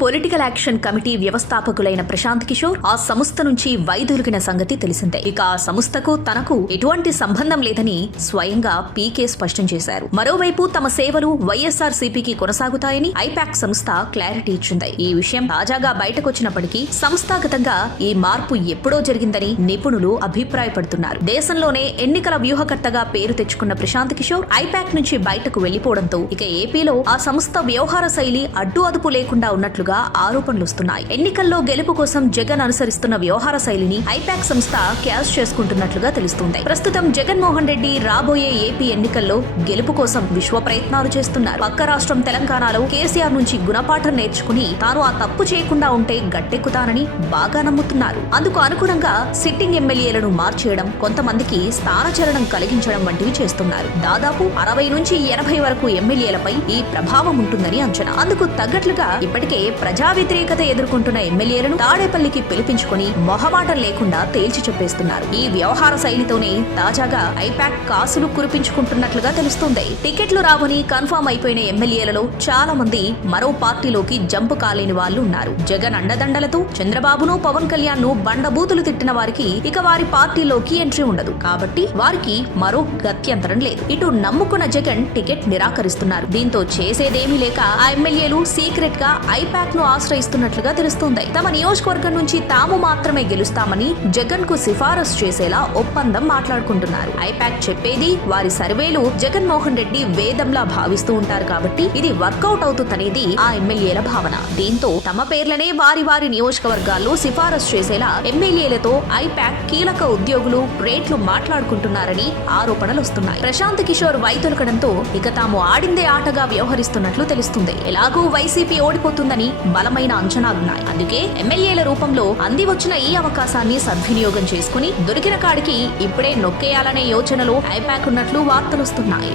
Political action committee వ్యవస్థాపకులైన ప్రశాంత్ కిషోర్ ఆ సంస్థ నుంచి వైదొలిగిన సంగతి తెలిసిందే. ఇక ఆ సంస్థకు తనకు ఎటువంటి సంబంధం లేదని స్వయంగా పీకే స్పష్టం చేశారు. మరోవైపు తమ సేవలు వైఎస్ఆర్సీపీకి కొనసాగుతాయని ఐపాక్ సంస్థ క్లారిటీ ఇచ్చింది. ఈ విషయం తాజాగా బయటకొచ్చినప్పటికీ సంస్థాగతంగా ఈ మార్పు ఎప్పుడో జరిగిందని నిపుణులు అభిప్రాయపడుతున్నారు. దేశంలోనే ఎన్నికల వ్యూహకర్తగా పేరు తెచ్చుకున్న ప్రశాంత్ కిషోర్ ఐపాక్ నుంచి బయటకు వెళ్లిపోవడంతో ఇక ఏపీలో ఆ సంస్థ వ్యవహార శైలి అడ్డు అదుపు లేకుండా ఉన్నట్లుగా ఆరోపణలుస్తున్నాయి. ఎన్నికల్లో గెలుపు కోసం జగన్ అనుసరిస్తున్న వ్యవహార శైలిని ఐపాక్ సంస్థ క్యాష్ చేసుకుంటున్నట్లుగా తెలుస్తుంది. ప్రస్తుతం జగన్మోహన్ రెడ్డి రాబోయే ఏపీ ఎన్నికల్లో గెలుపు కోసం విశ్వ ప్రయత్నాలు చేస్తున్నారు. పక్క రాష్ట్రం తెలంగాణలో కేసీఆర్ నుంచి గుణపాఠం నేర్చుకుని తాను ఆ తప్పు చేయకుండా ఉంటే గట్టెక్కుతానని బాగా నమ్ముతున్నారు. అందుకు అనుగుణంగా సిట్టింగ్ ఎమ్మెల్యేలను మార్చేయడం, కొంతమందికి స్థానచలనం కలిగించడం వంటివి చేస్తున్నారు. దాదాపు 60 నుంచి 80 వరకు ఎమ్మెల్యేలపై ఈ ప్రభావం ఉంటుందని అంచనా. అందుకు తగ్గట్లుగా ఇప్పటికే ప్రజా వ్యతిరేకత ఎదుర్కొంటున్న ఎమ్మెల్యేలను తాడేపల్లికి పిలిపించుకుని మొహమాటం లేకుండా తేల్చి చెప్పేస్తున్నారు. ఈ వ్యవహార శైలితోనే తాజాగా ఐపాక్ కాసులు కురిపించుకుంటున్నట్లుగా తెలుస్తుంది. టికెట్లు రావని కన్ఫర్మ్ అయిపోయిన ఎమ్మెల్యేలలో చాలా మంది మరో పార్టీలోకి జంపు కాలేని వాళ్ళు ఉన్నారు. జగన్ అండదండలతో చంద్రబాబును, పవన్ కళ్యాణ్ ను బండబూతులు తిట్టిన వారికి ఇక వారి పార్టీలోకి ఎంట్రీ ఉండదు. కాబట్టి వారికి మరో గత్యంతరం లేదు. ఇటు నమ్ముకున్న జగన్ టికెట్ నిరాకరిస్తున్నారు. దీంతో చేసేదేమీ లేక ఆ ఎమ్మెల్యేలు సీక్రెట్ గా ఐపాక్ ను ఆశ్రయిస్తున్నట్లుగా తెలుస్తోంది. తమ నియోజకవర్గం నుంచి తాము మాత్రమే గెలుస్తామని జగన్ కు సిఫారసు చేసేలా ఒప్పందం మాట్లాడుకుంటున్నారు. ఐపాక్ చెప్పేది వారి సర్వేలు జగన్మోహన్ రెడ్డి వేదంలా భావిస్తూ ఉంటారు కాబట్టి ఇది వర్కౌట్ అవుతుందనేది ఆ ఎమ్మెల్యేల భావన. దీంతో తమ పేర్లనే వారి వారి నియోజకవర్గాల్లో సిఫారసు చేసేలా ఎమ్మెల్యేలతో ఐపాక్ కీలక ఉద్యోగులు రేట్లు మాట్లాడుకుంటున్నారని ఆరోపణలు వస్తున్నాయి. ప్రశాంత్ కిషోర్ వైదొలకడంతో ఇక తాము ఆడిందే ఆటగా వ్యవహరిస్తున్నట్లు తెలుస్తుంది. ఎలాగూ వైసీపీ ఓడిపోతుందని బలమైన అంచనాలున్నాయి. అందుకే ఎమ్మెల్యేల రూపంలో అంది వచ్చిన ఈ అవకాశాన్ని సద్వినియోగం చేసుకుని దొరికిన కాడికి ఇప్పుడే నొక్కేయాలనే యోచనలో ఐపాక్ ఉన్నట్లు వార్తలొస్తున్నాయి.